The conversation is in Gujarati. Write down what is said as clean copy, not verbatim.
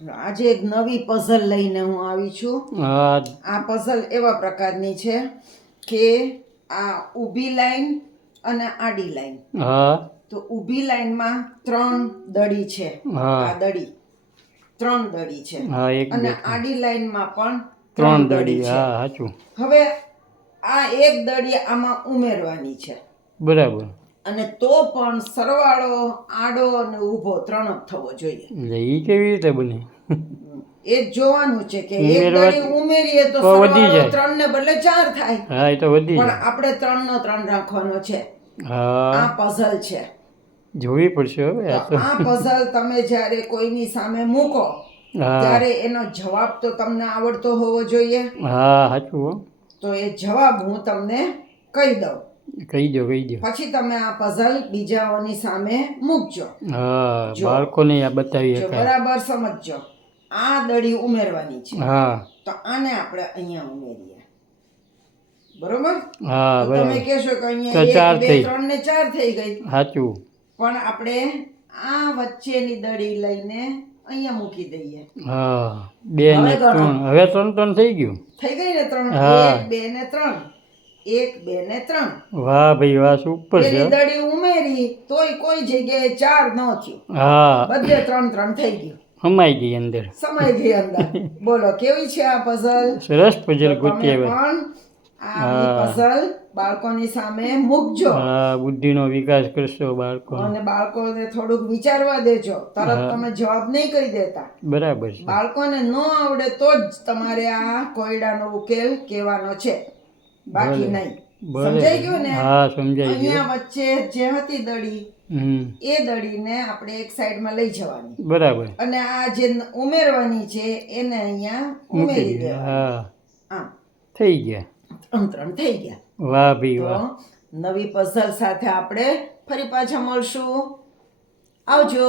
આજે એક નવી પઝલ લઈને હું આવી છું. આ પઝલ એવા પ્રકારની છે કે આ ઊભી લાઈન અને આડી લાઈન. તો ઊભી લાઈનમાં 3 દડી છે. આ દડી 3 દડી છે અને આડી લાઈનમાં પણ 3 દડી છે. હવે આ એક દડી આમાં ઉમેરવાની છે. બરાબર. અને તો પણ સરવાળો આડો અને ઊભો 3 જ થવો જોઈએ. એ કેવી રીતે બને? એ જોવાનું છે કે એક દડી ઉમેરીએ તો સરવાળો 3 ને બદલે 4 થાય. હા, એ તો વધી પણ આપણે 3 નો 3 રાખવાનો છે. આ પઝલ છે. જોવી પડશે હવે. આ પઝલ તમે જ્યારે કોઈની સામે મૂકો ત્યારે એનો જવાબ તો તમને આવડતો હોવો જોઈએ. હા, સાચું. તો એ જવાબ હું તમને કહી દઉં. કહી દો. પછી તમે આ પઝલ બીજાઓની સામે મૂકજો. હા, બાળકોને આ બતાવી શકાય. બરાબર સમજજો. આ દડી ઉમેરવાની છે. તો આને આપણે અહીંયા ઉમેરીએ. બરોબર? હા, તો તમે કહેશો કે અહીંયા 1 2 3 ને 4 થઈ ગઈ. સાચું. પણ આપણે આ વચ્ચેની દડી લઈને અહીંયા મૂકી દઈએ. હા, 2 ને 3. હવે 3 થઈ ગયું. થઈ ગઈ ને 3. 1 2 ને 3. 1 2 ને 3. વાહ ભાઈ વાહ, સુપર છે. એની દડી ઉમેરી તોય કોઈ જગ્યાએ 4 ન થયું. હા, બધે 3 થઈ ગયું. સમાઈ ગઈ અંદર. બોલો કેવી છે આ પઝલ? સરસ પઝલ ગોતી પણ આ પઝલ બાળકોની સામે મૂકજો. બુદ્ધિનો વિકાસ કરશો બાળકો. અને બાળકોને થોડુંક વિચારવા દેજો. તરત તમે જવાબ નહીં કહી દેતા. બરાબર છે. બાળકોને ન આવડે તો જ તમારે આ કોયડાનો ઉકેલ કહેવાનો છે, બાકી નહીં. સમજાઈ ગયું ને? હા, સમજાઈ ગયું. અહીંયા વચ્ચે જે હતી દડી, એ દડીને આપણે એક સાઈડમાં લઈ જવાની. બરાબર. અને આ જે ઉમેરવાની છે એને અહીંયા ઉમેરી દેવાની. આમ થઈ ગયા. 3 થઈ ગયા. વાહ ભાઈ વાહ. નવી પઝલ સાથે આપણે ફરી પાછા મળશું. આવજો.